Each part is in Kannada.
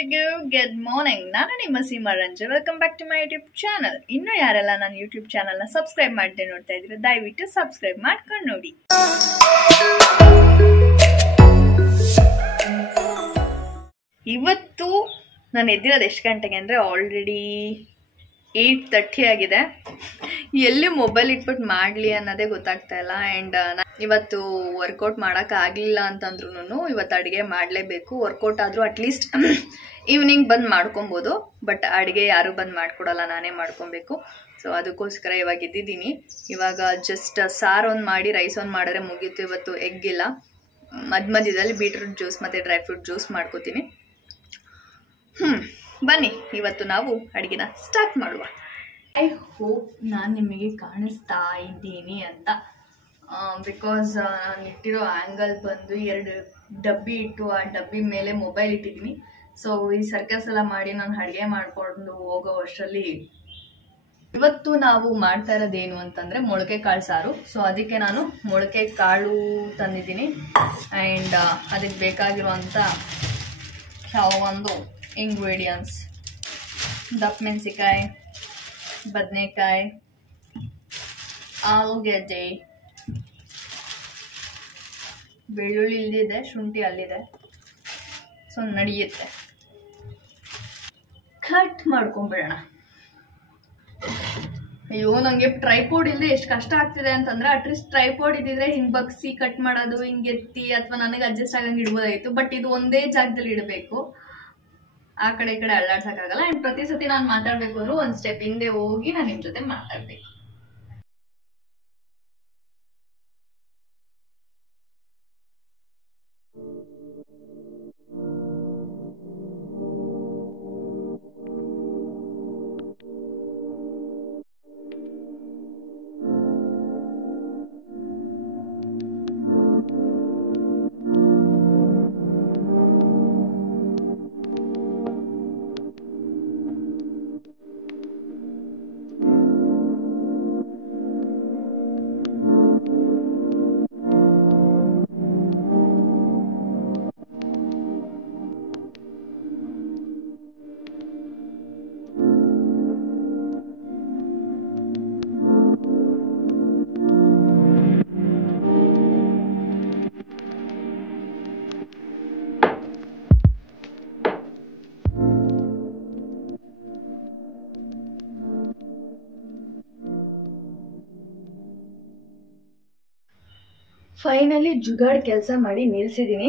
ಎಲ್ರಿಗೂ ಗುಡ್ ಮಾರ್ನಿಂಗ್. ನಾನು ನಿಮ್ಮ Seema Ranja. Welcome back to my YouTube channel. ಇನ್ನು ಯಾರೆಲ್ಲ ನನ್ನ ಯೂಟ್ಯೂಬ್ ಚಾನಲ್ನ ಸಬ್ಸ್ಕ್ರೈಬ್ ಮಾಡದೆ ನೋಡ್ತಾ ಇದ್ರೆ ದಯವಿಟ್ಟು ಸಬ್ಸ್ಕ್ರೈಬ್ ಮಾಡ್ಕೊಂಡು ನೋಡಿ. ಇವತ್ತು ನಾನು ಎದ್ದಿರೋದು ಎಷ್ಟು ಗಂಟೆಗೆ ಅಂದರೆ ಆಲ್ರೆಡಿ 8:30 ಆಗಿದೆ. ಎಲ್ಲಿ ಮೊಬೈಲ್ ಇಟ್ಬಿಟ್ಟು ಮಾಡಲಿ ಅನ್ನೋದೇ ಗೊತ್ತಾಗ್ತಾ ಇಲ್ಲ. ಆ್ಯಂಡ್ ಇವತ್ತು ವರ್ಕೌಟ್ ಮಾಡೋಕ್ಕಾಗಲಿಲ್ಲ ಅಂತಂದ್ರೂ ಇವತ್ತು ಅಡುಗೆ ಮಾಡಲೇಬೇಕು. ವರ್ಕೌಟ್ ಆದರೂ ಅಟ್ಲೀಸ್ಟ್ ಈವ್ನಿಂಗ್ ಬಂದು ಮಾಡ್ಕೊಬೋದು, ಬಟ್ ಅಡುಗೆ ಯಾರೂ ಬಂದು ಮಾಡಿಕೊಡಲ್ಲ, ನಾನೇ ಮಾಡ್ಕೊಬೇಕು. ಸೊ ಅದಕ್ಕೋಸ್ಕರ ಇವಾಗ ಎದ್ದಿದ್ದೀನಿ. ಇವಾಗ ಜಸ್ಟ್ ಸಾರು ಒಂದು ಮಾಡಿ ರೈಸ್ ಒಂದು ಮಾಡಿದ್ರೆ ಮುಗೀತು. ಇವತ್ತು ಎಗ್ ಇಲ್ಲ. ಮಧ್ಯದಲ್ಲಿ ಬೀಟ್ರೂಟ್ ಜ್ಯೂಸ್ ಮತ್ತು ಡ್ರೈ ಫ್ರೂಟ್ ಜ್ಯೂಸ್ ಮಾಡ್ಕೋತೀನಿ. ಬನ್ನಿ ಇವತ್ತು ನಾವು ಅಡುಗೆನ ಸ್ಟಾರ್ಟ್ ಮಾಡುವ. ಐ ಹೋಪ್ ನಾನು ನಿಮಗೆ ಕಾಣಿಸ್ತಾ ಇದ್ದೀನಿ ಅಂತ. ಬಿಕಾಸ್ ನಾನು ಇಟ್ಟಿರೋ ಆ್ಯಂಗಲ್ ಬಂದು 2 ಡಬ್ಬಿ ಇಟ್ಟು ಆ ಡಬ್ಬಿ ಮೇಲೆ ಮೊಬೈಲ್ ಇಟ್ಟಿದ್ದೀನಿ. ಸೊ ಈ ಸರ್ಕಸ್ ಎಲ್ಲ ಮಾಡಿ ನಾನು ಅಡುಗೆ ಮಾಡಿಕೊಂಡು ಹೋಗೋ ಅಷ್ಟರಲ್ಲಿ ಇವತ್ತು ನಾವು ಮಾಡ್ತಾ ಇರೋದೇನು ಅಂತಂದರೆ ಮೊಳಕೆ ಕಾಳು ಸಾರು. ಸೊ ಅದಕ್ಕೆ ನಾನು ಮೊಳಕೆ ಕಾಳು ತಂದಿದ್ದೀನಿ. ಆ್ಯಂಡ್ ಅದಕ್ಕೆ ಬೇಕಾಗಿರುವಂಥ ಕೆಲವೊಂದು ಇಂಗ್ರೀಡಿಯೆಂಟ್ಸ್: ದಪ್ಪ ಮೆಣಸಿಕಾಯಿ, ಬದನೆಕಾಯಿ, ಆಲೂಗೆಡ್ಡೆ, ಬೆಳ್ಳುಳ್ಳಿ ಇಲ್ಲಿದೆ, ಶುಂಠಿ ಅಲ್ಲಿದೆ. ಸೊ ನಡೆಯುತ್ತೆ. ಕಟ್ ಮಾಡ್ಕೊಂಬಿಡೋಣ. ಅಯ್ಯೋ, ನನಗೆ ಟ್ರೈಪೋಡ್ ಇಲ್ಲದೆ ಎಷ್ಟು ಕಷ್ಟ ಆಗ್ತಿದೆ ಅಂತಂದ್ರೆ, ಅಟ್ಲೀಸ್ಟ್ ಟ್ರೈಪೋಡ್ ಇದ್ದಿದ್ರೆ ಹಿಂಗೆ ಬಗ್ಸಿ ಕಟ್ ಮಾಡೋದು, ಹಿಂಗೆ ಎತ್ತಿ ಅಥವಾ ನನಗೆ ಅಡ್ಜಸ್ಟ್ ಆಗಂಗೆ ಇಡ್ಬೋದಾಗಿತ್ತು. ಬಟ್ ಇದು ಒಂದೇ ಜಾಗದಲ್ಲಿ ಇಡಬೇಕು, ಆ ಕಡೆ ಈ ಕಡೆ ಅಲ್ಲಾಡ್ಸೋಕ್ಕಾಗಲ್ಲ. ಆ್ಯಂಡ್ ಪ್ರತಿ ಸತಿ ನಾನು ಮಾತಾಡಬೇಕು ಅಂದ್ರೂ ಒಂದು ಸ್ಟೆಪ್ ಹಿಂದೆ ಹೋಗಿ ನಾನು ನಿಮ್ಮ ಜೊತೆ ಮಾತಾಡಬೇಕು. ಫೈನಲಿ ಜುಗಾಡ್ ಕೆಲಸ ಮಾಡಿ ನಿಲ್ಲಿಸಿದ್ದೀನಿ.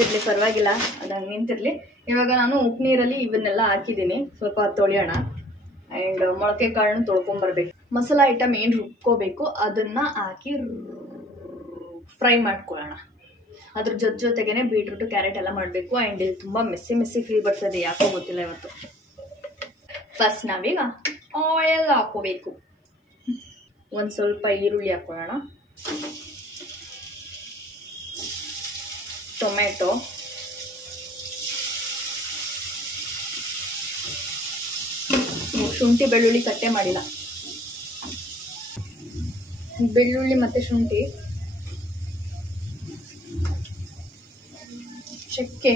ಇರಲಿ, ಪರವಾಗಿಲ್ಲ, ಅದು ಹಂಗೆ ನಿಂತಿರಲಿ. ಇವಾಗ ನಾನು ಉಪ್ಪು ನೀರಲ್ಲಿ ಇವನ್ನೆಲ್ಲ ಹಾಕಿದ್ದೀನಿ. ಸ್ವಲ್ಪ ತೊಳೆಯೋಣ. ಆ್ಯಂಡ್ ಮೊಳಕೆ ಕಾಳನ್ನು ತೊಳ್ಕೊಂಬರ್ಬೇಕು. ಮಸಾಲ ಐಟಮ್ ಏನು ರುಬ್ಕೋಬೇಕು ಅದನ್ನು ಹಾಕಿ ಫ್ರೈ ಮಾಡ್ಕೊಳ್ಳೋಣ. ಅದ್ರ ಜೊತೆಗೇ ಬೀಟ್ರೂಟು, ಕ್ಯಾರೆಟ್ ಎಲ್ಲ ಮಾಡಬೇಕು. ಆ್ಯಂಡ್ ಇಲ್ಲಿ ತುಂಬ ಮೆಸ್ಸಿ ಫೀಲ್ ಬರ್ತದೆ, ಯಾಕೋ ಗೊತ್ತಿಲ್ಲ ಇವತ್ತು. ಫಸ್ಟ್ ನಾವೀಗ ಆಯಿಲ್ ಹಾಕೋಬೇಕು. ಒಂದು ಸ್ವಲ್ಪ ಈರುಳ್ಳಿ ಹಾಕೊಳ್ಳೋಣ, ಟೊಮೆಟೊ, ಶುಂಠಿ ಬೆಳ್ಳುಳ್ಳಿ ಕಟ್ಟೆ ಮಾಡಿಲ್ಲ, ಬೆಳ್ಳುಳ್ಳಿ ಮತ್ತು ಶುಂಠಿ, ಚಕ್ಕೆ,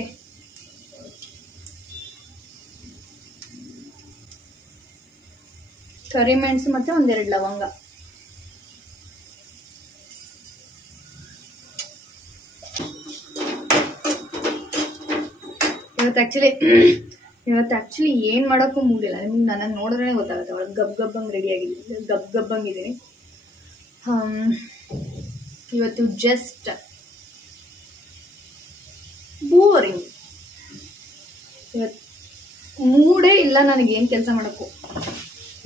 ಕರಿಮೆಣಸು ಮತ್ತು 1-2 ಲವಂಗ. ಇವತ್ತು ಆ್ಯಕ್ಚುಲಿ ಏನು ಮಾಡೋಕ್ಕೂ ಮೂಡಿಲ್ಲ. ನಿಮ್ಗೆ ನನಗೆ ನೋಡಿದ್ರೆ ಗೊತ್ತಾಗುತ್ತೆ. ಒಳಗೆ ಗಬ್ಬಂಗೆ ರೆಡಿ ಆಗಿದ್ದೀನಿ, ಗಬ್ಬಂಗಿದ್ದೀನಿ. ಇವತ್ತು ಜಸ್ಟ್ ಬೋರಿಂಗ್. ಇವತ್ತು ಮೂಡೇ ಇಲ್ಲ ನನಗೇನು ಕೆಲಸ ಮಾಡೋಕ್ಕೂ.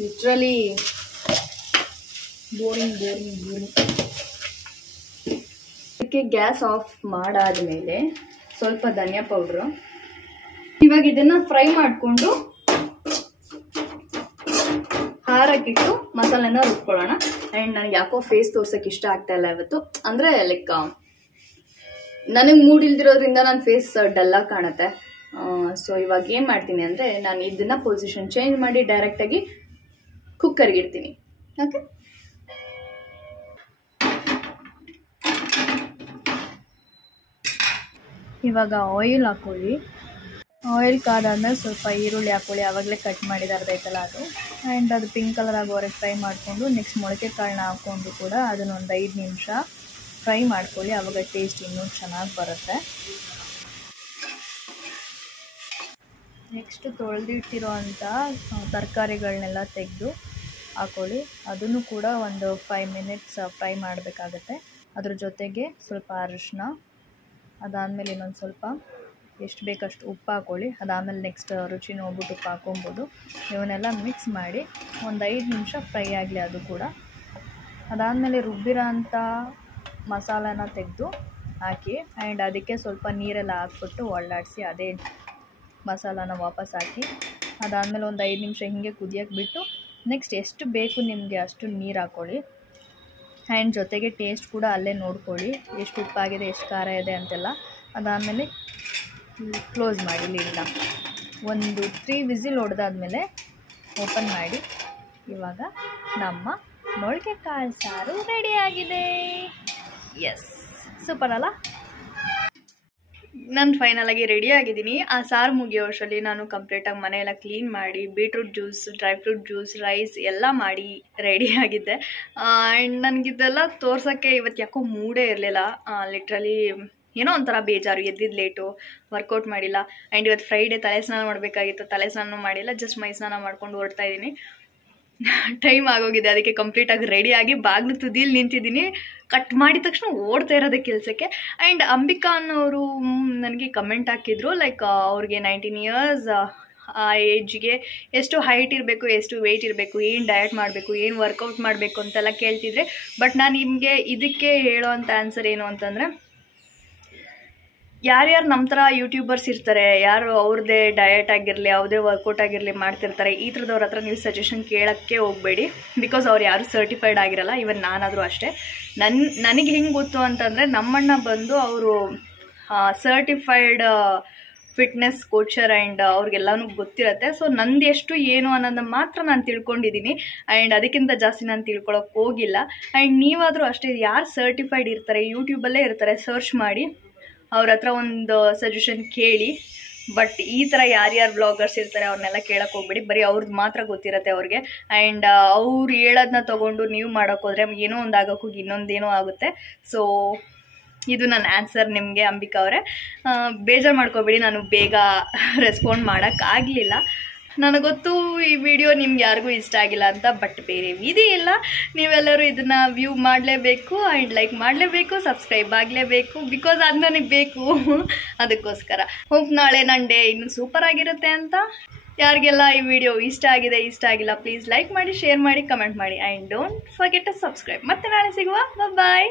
Literally boring. ಅದಕ್ಕೆ ಗ್ಯಾಸ್ ಆಫ್ ಮಾಡಾದ್ಮೇಲೆ ಸ್ವಲ್ಪ ಧನಿಯಾ ಪೌಡ್ರು. ಇವಾಗ ಇದನ್ನ ಫ್ರೈ ಮಾಡಿಕೊಂಡು ಹಾರಕ್ಕಿಟ್ಟು ಮಸಾಲೆನ ರುಬ್ಕೊಳ್ಳೋಣ. ಆ್ಯಂಡ್ ನನಗೆ ಯಾಕೋ ಫೇಸ್ ತೋರ್ಸೋಕೆ ಇಷ್ಟ ಆಗ್ತಾ ಇಲ್ಲ ಇವತ್ತು. ಅಂದರೆ ಲೈಕ್ ನನಗೆ ಮೂಡ್ ಇಲ್ದಿರೋದ್ರಿಂದ ನನ್ನ ಫೇಸ್ ಡಲ್ಲಾಗಿ ಕಾಣುತ್ತೆ. ಸೊ ಇವಾಗ ಏನು ಮಾಡ್ತೀನಿ ಅಂದರೆ, ನಾನು ಇದನ್ನ ಪೊಸಿಷನ್ ಚೇಂಜ್ ಮಾಡಿ ಡೈರೆಕ್ಟಾಗಿ ಕುಕ್ಕರ್ಗೆ ಇಡ್ತೀನಿ. ಓಕೆ, ಇವಾಗ ಆಯಿಲ್ ಹಾಕೊಳ್ಳಿ. ಆಯಿಲ್ ಕಾದಾದ್ಮೇಲೆ ಸ್ವಲ್ಪ ಈರುಳ್ಳಿ ಹಾಕ್ಕೊಳ್ಳಿ, ಆವಾಗಲೇ ಕಟ್ ಮಾಡಿದ ಅರ್ಧೈತಲ್ಲ ಅದು. ಆ್ಯಂಡ್ ಅದು ಪಿಂಕ್ ಕಲರ್ ಆಗೋವರೆಗೆ ಫ್ರೈ ಮಾಡಿಕೊಂಡು ನೆಕ್ಸ್ಟ್ ಮೊಳಕೆ ಕಾಳನ್ನ ಹಾಕ್ಕೊಂಡು ಕೂಡ ಅದನ್ನೊಂದು 5 ನಿಮಿಷ ಫ್ರೈ ಮಾಡ್ಕೊಳ್ಳಿ. ಆವಾಗ ಟೇಸ್ಟ್ ಇನ್ನೂ ಚೆನ್ನಾಗಿ ಬರುತ್ತೆ. ನೆಕ್ಸ್ಟ್ ತೊಳೆದಿಟ್ಟಿರೋ ಅಂಥ ತರಕಾರಿಗಳನ್ನೆಲ್ಲ ತೆಗೆದು ಹಾಕ್ಕೊಳ್ಳಿ. ಅದನ್ನು ಕೂಡ ಒಂದು 5 ಮಿನಿಟ್ಸ್ ಫ್ರೈ ಮಾಡಬೇಕಾಗತ್ತೆ. ಅದ್ರ ಜೊತೆಗೆ ಸ್ವಲ್ಪ ಅರಿಶಿನ, ಅದಾದಮೇಲೆ ಇನ್ನೊಂದು ಸ್ವಲ್ಪ ಎಷ್ಟು ಬೇಕಷ್ಟು ಉಪ್ಪು ಹಾಕ್ಕೊಳ್ಳಿ. ಅದಾದಮೇಲೆ ನೆಕ್ಸ್ಟ್ ರುಚಿ ನೋಡ್ಬಿಟ್ಟು ಉಪ್ಪು ಹಾಕ್ಕೊಬೋದು. ಇವನ್ನೆಲ್ಲ ಮಿಕ್ಸ್ ಮಾಡಿ ಒಂದು 5 ನಿಮಿಷ ಫ್ರೈ ಆಗಲಿ ಅದು ಕೂಡ. ಅದಾದಮೇಲೆ ರುಬ್ಬಿರೋ ಅಂಥ ಮಸಾಲಾನ ತೆಗೆದು ಹಾಕಿ ಆ್ಯಂಡ್ ಅದಕ್ಕೆ ಸ್ವಲ್ಪ ನೀರೆಲ್ಲ ಹಾಕ್ಬಿಟ್ಟು ಒಳ್ಳಾಡಿಸಿ ಅದೇ ಮಸಾಲಾನ ವಾಪಸ್ ಹಾಕಿ ಅದಾದಮೇಲೆ ಒಂದು 5 ನಿಮಿಷ ಹೀಗೆ ಕುದಿಯೋಕ್ಕೆ ಬಿಟ್ಟು ನೆಕ್ಸ್ಟ್ ಎಷ್ಟು ಬೇಕು ನಿಮಗೆ ಅಷ್ಟು ನೀರು ಹಾಕ್ಕೊಳ್ಳಿ. ಆ್ಯಂಡ್ ಜೊತೆಗೆ ಟೇಸ್ಟ್ ಕೂಡ ಅಲ್ಲೇ ನೋಡ್ಕೊಳ್ಳಿ, ಎಷ್ಟು ಉಪ್ಪಾಗಿದೆ ಎಷ್ಟು ಖಾರ ಇದೆ ಅಂತೆಲ್ಲ. ಅದಾದಮೇಲೆ ಕ್ಲೋಸ್ ಮಾಡಿ ಲಿಡ್ನ. ಒಂದು 3 ವಿಸಿಲ್ ಹೊಡೆದಾದ್ಮೇಲೆ ಓಪನ್ ಮಾಡಿ. ಇವಾಗ ನಮ್ಮ ಮೊಳಕೆ ಕಾಳು ಸಾರು ರೆಡಿಯಾಗಿದೆ. ಎಸ್, ಸೂಪರ್ ಅಲ್ಲ? ನಾನು ಫೈನಲಾಗಿ ರೆಡಿ ಆಗಿದ್ದೀನಿ. ಆ ಸಾರು ಮುಗಿಯೋ ವರ್ಷದಲ್ಲಿ ನಾನು ಕಂಪ್ಲೀಟಾಗಿ ಮನೆಯೆಲ್ಲ ಕ್ಲೀನ್ ಮಾಡಿ beetroot juice, dry fruit juice, rice ಎಲ್ಲ ಮಾಡಿ ರೆಡಿಯಾಗಿದ್ದೆ. ಆ್ಯಂಡ್ ನನಗಿದೆಲ್ಲ ತೋರ್ಸೋಕ್ಕೆ ಇವತ್ತು ಯಾಕೋ ಮೂಡೇ ಇರಲಿಲ್ಲ. ಲಿಟ್ರಲಿ ಏನೋ ಒಂಥರ ಬೇಜಾರು, ಎದ್ದಿದ್ದು ಲೇಟು, ವರ್ಕೌಟ್ ಮಾಡಿಲ್ಲ. ಆ್ಯಂಡ್ ಇವತ್ತು ಫ್ರೈಡೇ, ತಲೆ ಸ್ನಾನ ಮಾಡಬೇಕಾಗಿತ್ತು, ತಲೆ ಸ್ನಾನ ಮಾಡಿಲ್ಲ, ಜಸ್ಟ್ ಮೈ ಸ್ನಾನ ಮಾಡ್ಕೊಂಡು ಹೊರಡ್ತಾ ಇದ್ದೀನಿ. ಟೈಮ್ ಆಗೋಗಿದೆ, ಅದಕ್ಕೆ ಕಂಪ್ಲೀಟಾಗಿ ರೆಡಿಯಾಗಿ ಬಾಗಿಲು ತುದಿಯಲ್ಲಿ ನಿಂತಿದ್ದೀನಿ. ಕಟ್ ಮಾಡಿದ ತಕ್ಷಣ ಓಡ್ತಾ ಇರೋದೇ ಕೆಲಸಕ್ಕೆ. ಆ್ಯಂಡ್ ಅಂಬಿಕಾ ಅನ್ನೋರು ನನಗೆ ಕಮೆಂಟ್ ಹಾಕಿದ್ರು, ಲೈಕ್ ಅವ್ರಿಗೆ 19 ಇಯರ್ಸ್ ಆ ಏಜ್ಗೆ ಎಷ್ಟು ಹೈಟ್ ಇರಬೇಕು, ಎಷ್ಟು ವೆಯ್ಟ್ ಇರಬೇಕು, ಏನು ಡಯಟ್ ಮಾಡಬೇಕು, ಏನು ವರ್ಕೌಟ್ ಮಾಡಬೇಕು ಅಂತೆಲ್ಲ ಕೇಳ್ತಿದ್ರೆ. ಬಟ್ ನಾನು ನಿಮಗೆ ಇದಕ್ಕೆ ಹೇಳೋ ಅಂಥ ಆನ್ಸರ್ ಏನು ಅಂತಂದರೆ, ಯಾರ್ಯಾರು ನಮ್ಮ ಥರ ಯೂಟ್ಯೂಬರ್ಸ್ ಇರ್ತಾರೆ, ಯಾರು ಅವ್ರದ್ದೇ ಡಯಟ್ ಆಗಿರಲಿ, ಯಾವುದೇ ವರ್ಕೌಟ್ ಆಗಿರಲಿ ಮಾಡ್ತಿರ್ತಾರೆ, ಈ ಥರದವ್ರ ಹತ್ರ ನೀವು ಸಜೆಷನ್ ಕೇಳೋಕ್ಕೆ ಹೋಗಬೇಡಿ. ಬಿಕಾಸ್ ಅವ್ರು ಯಾರು ಸರ್ಟಿಫೈಡ್ ಆಗಿರಲ್ಲ. ಇವನ್ ನಾನಾದರೂ ಅಷ್ಟೇ. ನನಗೆ ಹೆಂಗೆ ಗೊತ್ತು ಅಂತಂದರೆ, ನಮ್ಮಣ್ಣ ಬಂದು ಅವರು ಸರ್ಟಿಫೈಡ್ ಫಿಟ್ನೆಸ್ ಕೋಚರ್ ಆ್ಯಂಡ್ ಅವ್ರಿಗೆಲ್ಲನೂ ಗೊತ್ತಿರುತ್ತೆ. ಸೊ ನಂದು ಎಷ್ಟು ಏನು ಅನ್ನೋದನ್ನ ಮಾತ್ರ ನಾನು ತಿಳ್ಕೊಂಡಿದ್ದೀನಿ. ಆ್ಯಂಡ್ ಅದಕ್ಕಿಂತ ಜಾಸ್ತಿ ನಾನು ತಿಳ್ಕೊಳಕ್ಕೆ ಹೋಗಿಲ್ಲ. ಆ್ಯಂಡ್ ನೀವಾದರೂ ಅಷ್ಟೇ, ಯಾರು ಸರ್ಟಿಫೈಡ್ ಇರ್ತಾರೆ, ಯೂಟ್ಯೂಬಲ್ಲೇ ಇರ್ತಾರೆ, ಸರ್ಚ್ ಮಾಡಿ ಅವ್ರ ಹತ್ರ ಒಂದು ಸಜೆಷನ್ ಕೇಳಿ. ಬಟ್ ಈ ಥರ ಯಾರ್ಯಾರು ಬ್ಲಾಗರ್ಸ್ ಇರ್ತಾರೆ ಅವ್ರನ್ನೆಲ್ಲ ಕೇಳಕ್ಕೆ ಹೋಗ್ಬೇಡಿ. ಬರೀ ಅವ್ರದ್ದು ಮಾತ್ರ ಗೊತ್ತಿರುತ್ತೆ ಅವ್ರಿಗೆ. ಆ್ಯಂಡ್ ಅವ್ರು ಹೇಳೋದನ್ನ ತೊಗೊಂಡು ನೀವು ಮಾಡೋಕ್ಕೋದ್ರೆ ಏನೋ ಒಂದು ಆಗೋಕ್ಕೋಗಿ ಇನ್ನೊಂದೇನೋ ಆಗುತ್ತೆ. ಸೊ ಇದು ನನ್ನ ಆನ್ಸರ್ ನಿಮಗೆ, ಅಂಬಿಕಾ ಅವರೇ. ಬೇಜಾರು ಮಾಡ್ಕೋಬೇಡಿ, ನಾನು ಬೇಗ ರೆಸ್ಪಾಂಡ್ ಮಾಡೋಕ್ಕಾಗಲಿಲ್ಲ. ನನಗೊತ್ತು ಈ ವಿಡಿಯೋ ನಿಮ್ಗೆ ಯಾರಿಗೂ ಇಷ್ಟ ಆಗಿಲ್ಲ ಅಂತ. ಬಟ್ ಬೇರೆ ವಿಧಿ ಇಲ್ಲ, ನೀವೆಲ್ಲರೂ ಇದನ್ನು ವ್ಯೂ ಮಾಡಲೇಬೇಕು ಆ್ಯಂಡ್ ಲೈಕ್ ಮಾಡಲೇಬೇಕು, ಸಬ್ಸ್ಕ್ರೈಬ್ ಆಗಲೇಬೇಕು. ಬಿಕಾಸ್ ಅದು ನನಗೆ ಬೇಕು. ಅದಕ್ಕೋಸ್ಕರ ಹೋಪ್ ನಾಳೆ ನನ್ನ ಡೇ ಇನ್ನೂ ಸೂಪರ್ ಆಗಿರುತ್ತೆ ಅಂತ. ಯಾರಿಗೆಲ್ಲ ಈ ವಿಡಿಯೋ ಇಷ್ಟ ಆಗಿದೆ, ಇಷ್ಟ ಆಗಿಲ್ಲ, ಪ್ಲೀಸ್ ಲೈಕ್ ಮಾಡಿ, ಶೇರ್ ಮಾಡಿ, ಕಮೆಂಟ್ ಮಾಡಿ. And don't forget to subscribe. ಮತ್ತೆ ನಾಳೆ ಸಿಗುವ. ಬಾಯ್.